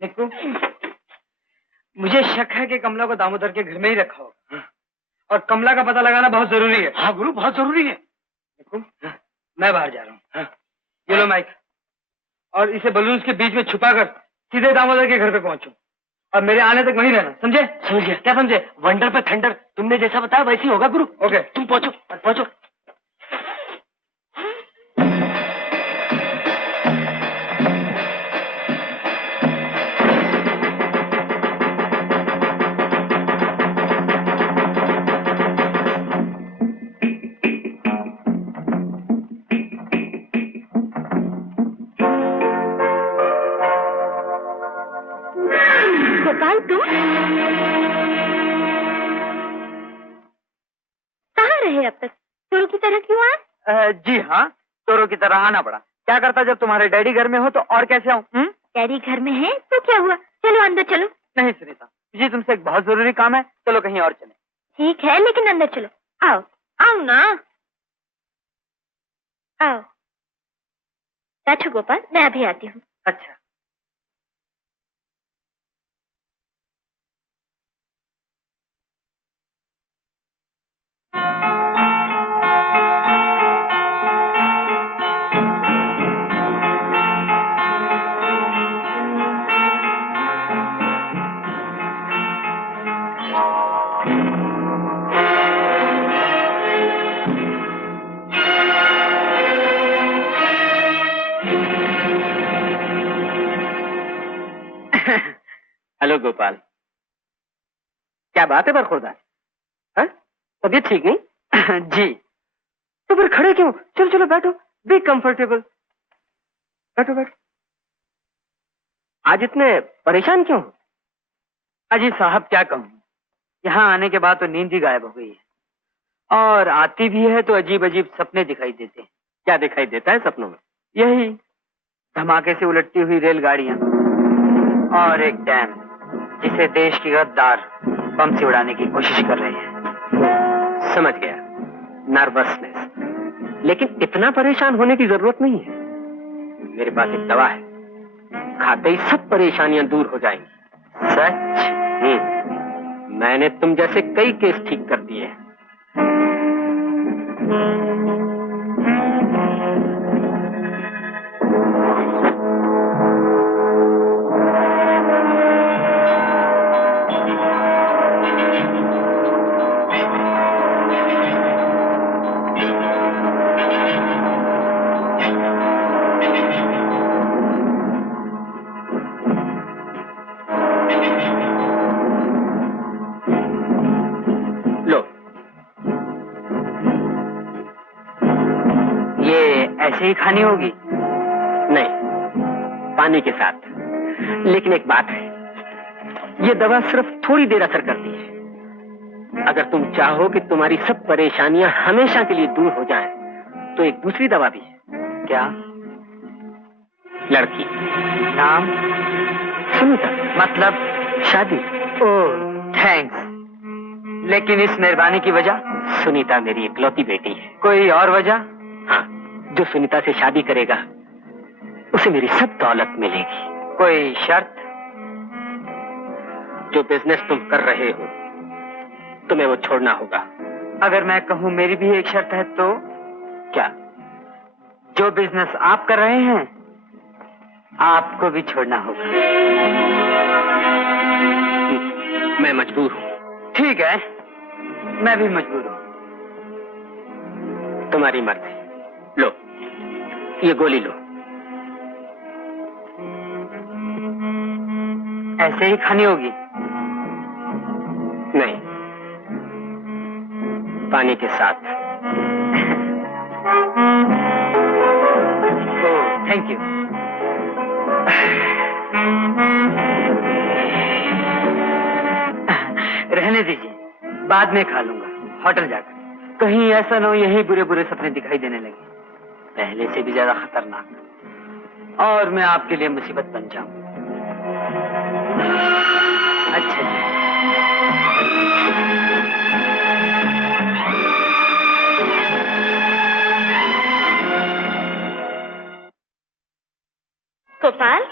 निक्कू, मुझे शक है कि कमला को दामोदर के घर में ही रखा होगा और कमला का पता लगाना बहुत जरूरी है। हाँ गुरु, बहुत जरूरी है। निक्कू, मैं बाहर जा रहा हूँ। ये लो माइक, और इसे बलून्स के बीच में छुपाकर सीधे दामोदर के घर पे पहुंचो और मेरे आने तक वहीं रहना, समझे? समझ गया। क्या समझे? वंडर पे थंडर, तुमने जैसा बताया वैसे ही होगा गुरु। ओके, तुम पहुंचो पहुंचो। गोपाल, तुम कहाँ रहे अब तक? चोरों की तरह क्यों आए? जी हाँ, चोरों की तरह आना पड़ा। क्या करता जब तुम्हारे डैडी घर में हो तो, और कैसे आऊँ? डैडी घर में है तो क्या हुआ? चलो अंदर चलो। नहीं सुनीता जी, तुमसे एक बहुत जरूरी काम है, चलो कहीं और चले। ठीक है, लेकिन अंदर चलो। आओ आओ ना, आओ। बैठो गोपाल, मैं अभी आती हूँ। अच्छा। हेलो गोपाल, क्या बात है बरखुरदार? तबीयत ठीक नहीं? जी। तो फिर खड़े क्यों? चलो चलो बैठो, बी कंफर्टेबल। बैठो बैठो। आज इतने परेशान क्यों? अजी साहब क्या कहूँ, यहाँ आने के बाद तो नींद ही गायब हो गई है और आती भी है तो अजीब अजीब सपने दिखाई देते हैं। क्या दिखाई देता है सपनों में? यही धमाके से उलटती हुई रेलगाड़ियां और एक डैम जिसे देश की गद्दार बम से उड़ाने की कोशिश कर रहे हैं। समझ गया, नर्वसनेस। लेकिन इतना परेशान होने की जरूरत नहीं है। मेरे पास एक दवा है, खाते ही सब परेशानियां दूर हो जाएंगी। सच? मैंने तुम जैसे कई केस ठीक कर दिए हैं। ऐसे ही खानी होगी? नहीं, पानी के साथ। लेकिन एक बात है, ये दवा सिर्फ थोड़ी देर असर करती है। अगर तुम चाहो कि तुम्हारी सब परेशानियां हमेशा के लिए दूर हो जाएं, तो एक दूसरी दवा भी है। क्या? लड़की। नाम? सुनीता। मतलब? शादी। ओह थैंक्स, लेकिन इस मेहरबानी की वजह? सुनीता मेरी इकलौती बेटी है। कोई और वजह? हाँ, जो सुनीता से शादी करेगा उसे मेरी सब दौलत मिलेगी। कोई शर्त? जो बिजनेस तुम कर रहे हो तुम्हें वो छोड़ना होगा। अगर मैं कहूं मेरी भी एक शर्त है तो? क्या? जो बिजनेस आप कर रहे हैं आपको भी छोड़ना होगा। मैं मजबूर हूं। ठीक है, मैं भी मजबूर हूं। तुम्हारी मर्जी। लो, ये गोली लो। ऐसे ही खानी होगी? नहीं, पानी के साथ। Oh thank you. रहने दीजिए, बाद में खा लूंगा होटल जाकर। कहीं ऐसा न हो यही बुरे बुरे सपने दिखाई देने लगे, पहले से भी ज्यादा खतरनाक, और मैं आपके लिए मुसीबत बन जाऊं। अच्छा जी। गोपाल,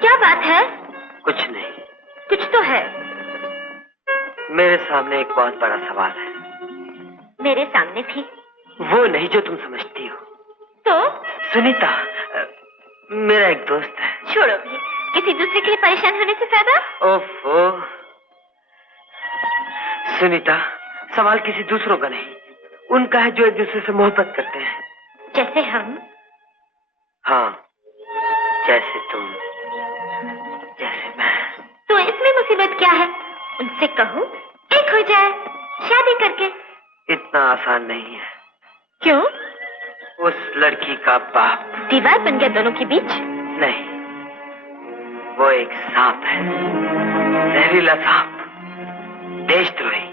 क्या बात है? कुछ नहीं। कुछ तो है। मेरे सामने एक बहुत बड़ा सवाल है। मेरे सामने भी। वो नहीं जो तुम समझती हो। तो सुनीता, मेरा एक दोस्त है। छोड़ो भी, किसी दूसरे के लिए परेशान होने से फायदा। ओफो सुनीता, सवाल किसी दूसरों का नहीं, उनका है जो एक दूसरे से मोहब्बत करते हैं। जैसे हम। हाँ, जैसे तुम, जैसे मैं। तो इसमें मुसीबत क्या है? उनसे कहो एक हो जाए शादी करके। इतना आसान नहीं है। क्यों? उस लड़की का बाप दीवार बन गया दोनों के बीच? नहीं, वो एक सांप है, जहरीला सांप, देशद्रोही।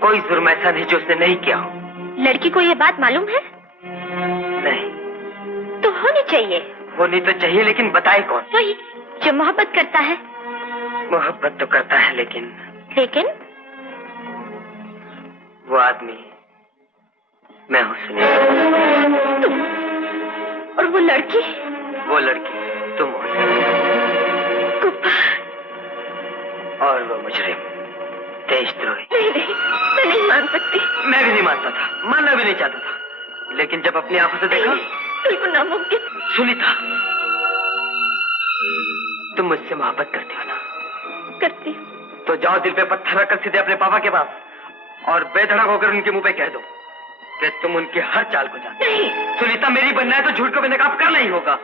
कोई जुर्म ऐसा नहीं जो उसने नहीं किया हो। लड़की को ये बात मालूम है? नहीं। तो होनी चाहिए। होनी तो चाहिए, लेकिन बताए कौन? वही जो मोहब्बत करता है। मोहब्बत तो करता है, लेकिन वो आदमी मैं हूँ सुनीता। तुम? और वो लड़की तुम हो गुप्पा। और वो मुजरिम, देशद्रोही। नहीं, मैं नहीं मान सकती। मैं भी नहीं मानता था, मानना भी नहीं चाहता था, लेकिन जब अपनी आंखों से देखा। बिल्कुल नामुमकिन। सुनीता, तुम मुझसे मोहब्बत करती हो ना? करती। तो जाओ दिल पे पत्थर रखकर सीधे अपने पापा के पास और बेधड़क होकर उनके मुंह पे कह दो कि तुम उनकी हर चाल को जानते। नहीं सुनीता, मेरी बनना है तो झूठ को बेनकाब करना ही होगा।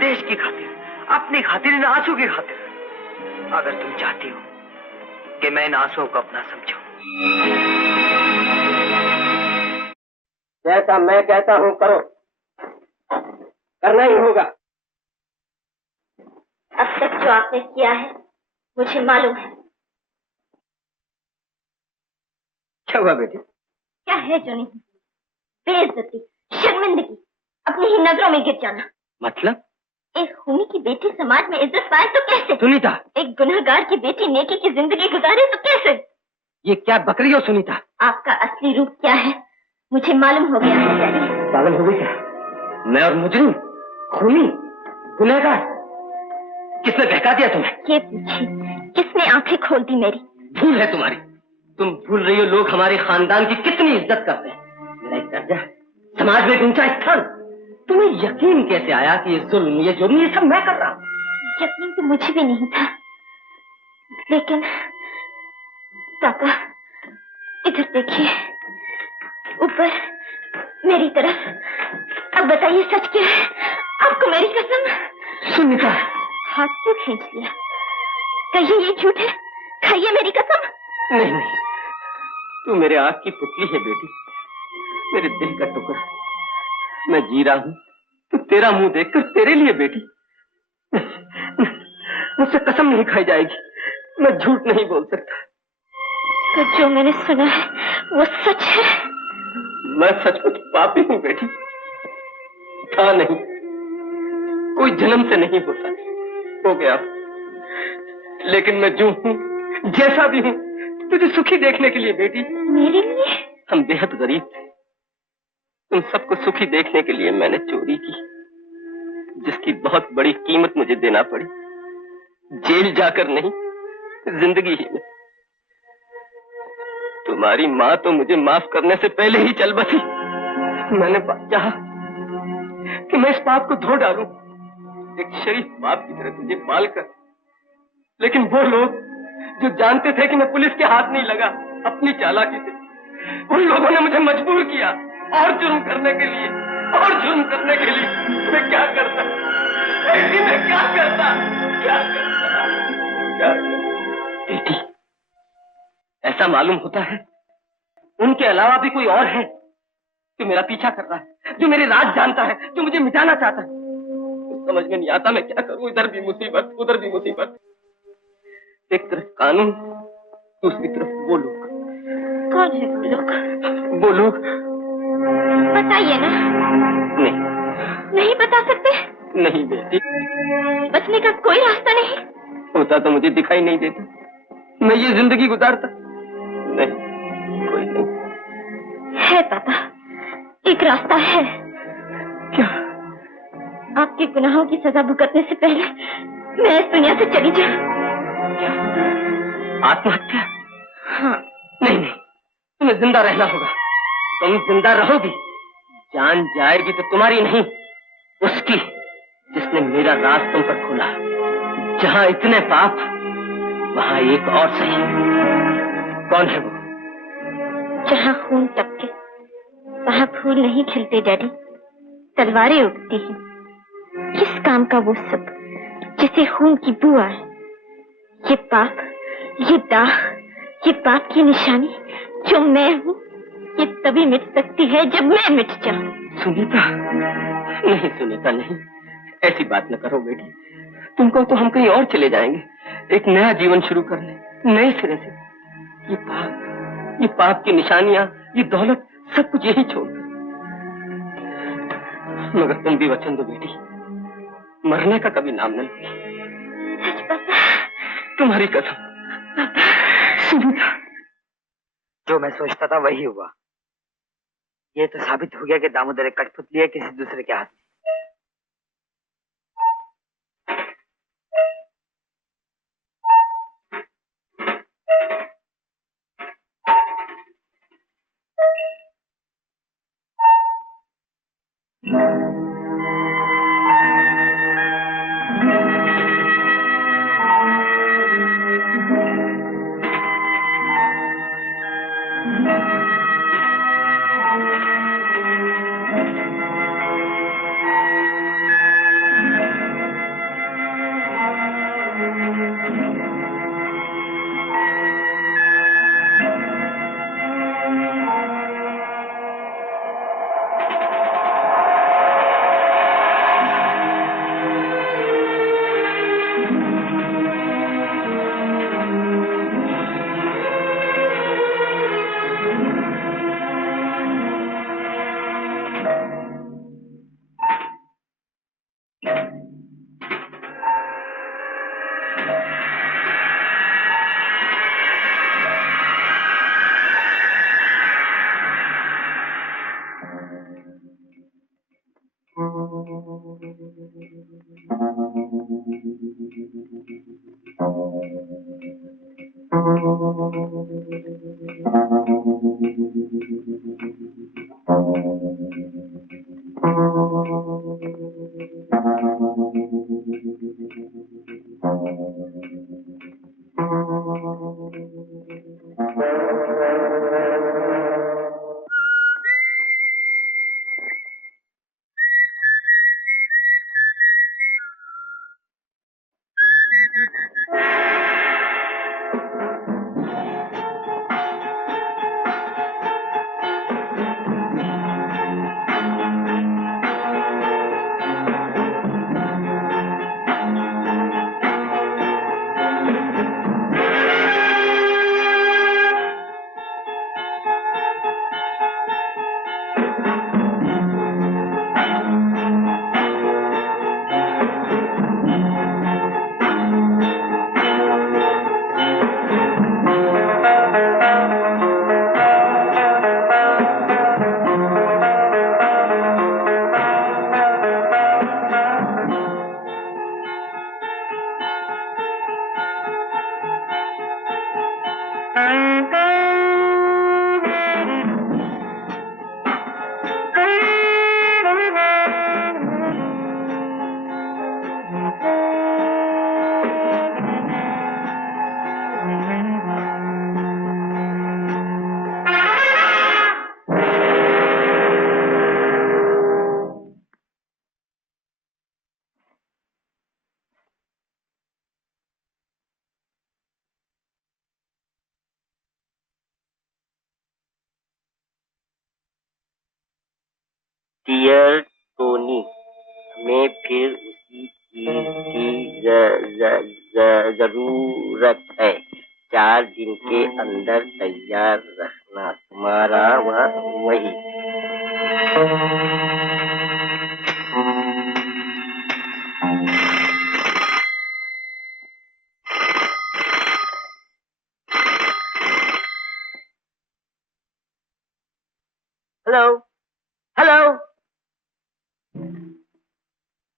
देश की खातिर, अपनी खातिर, इन आंसू की खातिर। अगर तुम चाहती हो कि मैं इन आंसुओं को अपना समझूं। जैसा मैं कहता हूँ करो, करना ही होगा। अब तक जो आपने किया है मुझे मालूम है। क्या हुआ बेटी? क्या है जो नहीं? बेइज्जती, शर्मिंदगी, अपनी ही नजरों में गिर जाना। मतलब? एक खूनी की बेटी समाज में इज्जत पाए तो कैसे? सुनीता, एक गुनहगार की बेटी नेकी की जिंदगी गुजारे तो कैसे? ये क्या बक रही हो सुनीता? आपका असली रूप क्या है मुझे मालूम हो गया है डैडी। पागल हो गई क्या? मैं और मुजरिम, खूनी, गुनहगार, किसने बहका दिया तुम्हें? ये पूछिए, किसने आंखें खोल दी मेरी? भूल है तुम्हारी। तुम भूल रही हो लोग हमारे खानदान की कितनी इज्जत करते हैं। मेरा एक दर्जा, समाज में एक ऊंचा स्थान। तुम्हें यकीन कैसे आया कि ये जुल्म, ये जुर्म, ये सब मैं कर रहा हूँ? यकीन तो मुझे भी नहीं था, लेकिन पापा इधर देखिए, ऊपर मेरी तरफ। अब बताइए सच क्या है? आपको मेरी कसम। सुनीता, हाथ क्यों खींच लिया? कहिए ये झूठ है, खाइए मेरी कसम। नहीं नहीं, तू मेरे आँख की पुतली है बेटी, मेरे दिल का टुकड़ा। मैं जी रहा हूँ तो तेरा मुंह देखकर, तेरे लिए बेटी। मुझसे कसम नहीं खाई जाएगी, मैं झूठ नहीं बोल सकता। तो जो मैंने सुना है वो सच है? मैं सचमुच पापी हूँ बेटी। था नहीं, कोई जन्म से नहीं होता, हो गया। लेकिन मैं जो हूँ, जैसा भी हूँ, तुझे सुखी देखने के लिए बेटी। मेरे लिए? हम बेहद गरीब थे, उन सबको सुखी देखने के लिए मैंने चोरी की, जिसकी बहुत बड़ी कीमत मुझे देना पड़ी। जेल जाकर नहीं, जिंदगी ही में। तुम्हारी माँ तो मुझे माफ करने से पहले ही चल बसी। मैंने चाहा कि मैं इस पाप को धो डालूं, एक शरीफ बाप की तरह तुझे पालकर। लेकिन वो लोग जो जानते थे कि मैं पुलिस के हाथ नहीं लगा, अपनी चालाकी से उन लोगों ने मुझे मजबूर किया और जुर्म करने के लिए, और जुर्म करने के लिए। मैं क्या करता, मैं क्या करता, क्या करता, क्या करता? बेटी, ऐसा मालूम होता है उनके अलावा भी कोई और है जो मेरा पीछा कर रहा है, जो मेरे राज जानता है, जो मुझे मिटाना चाहता है। समझ में नहीं आता मैं क्या करूं। इधर भी मुसीबत, उधर भी मुसीबत। एक तरफ कानून, दूसरी तरफ वो लोग। कौन है वो लोग? वो लोग बताइए ना। नहीं बता सकते? नहीं बेटी, बचने का कोई रास्ता नहीं? होता तो मुझे दिखाई नहीं देता, मैं ये जिंदगी गुजारता। नहीं, कोई नहीं है पापा, एक रास्ता है। क्या? आपके गुनाहों की सजा भुगतने से पहले मैं इस दुनिया से चली जाऊं। क्या? आत्महत्या? हाँ। नहीं नहीं, तुम्हें जिंदा रहना होगा। तुम जिंदा रहोगी, जान जाएगी तो तुम्हारी नहीं, उसकी, जिसने मेरा राज तुम पर खोला। जहां इतने पाप, वहां एक और सही। कौन है वो? जहाँ खून टपके वहाँ फूल नहीं खिलते डैडी, तलवारें उगती हैं। किस काम का वो सब जिसे खून की बू आए? ये पाप, ये दाग, ये पाप की निशानी जो मैं हूँ, ये तभी मिट सकती है जब मैं मिट जाऊं। सुनीता, नहीं सुनीता नहीं, ऐसी बात न करो बेटी। तुमको तो हम कहीं और चले जाएंगे, एक नया जीवन शुरू करने, नए सिरे से। ये पाप की निशानियां, ये दौलत, सब कुछ यही छोड़कर। मगर तुम भी वचन दो बेटी, मरने का कभी नाम न लोगी। सच पापा? तुम्हारी कसम। सुनीता, जो मैं सोचता था वही हुआ। ये तो साबित हो गया कि दामोदर एक कठपुतली है किसी दूसरे के हाथ में। डियर टोनी, हमें फिर उसी चीज की जरूरत है। 4 दिन के अंदर तैयार रखना। तुम्हारा वही। Hello, hello,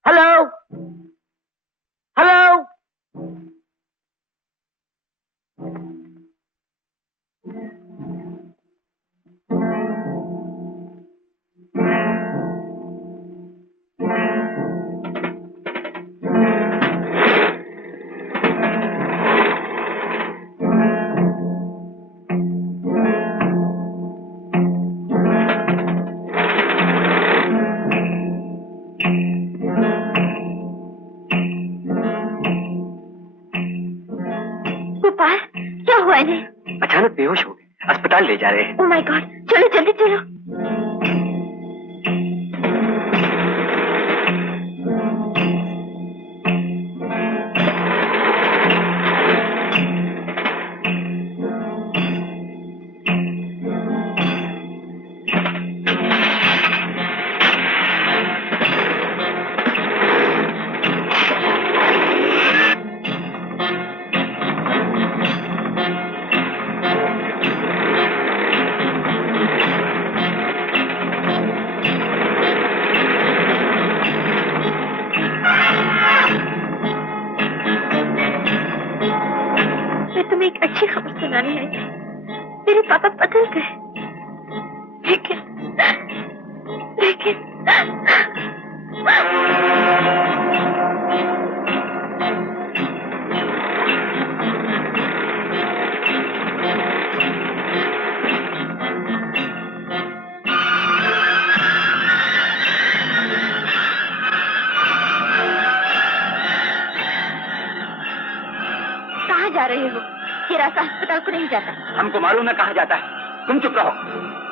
hello, hello. हुआ इन्हें? अचानक बेहोश हो गए, अस्पताल ले जा रहे हैं। ओह माय गॉड, चलो जल्दी चलो। एक अच्छी खबर सुनानी है। मेरे पापा बदल गए, लेकिन कहाँ जा रहे हो? ये रास्ता अस्पताल को नहीं जाता। हमको मालूम है कहाँ जाता है, तुम चुप रहो।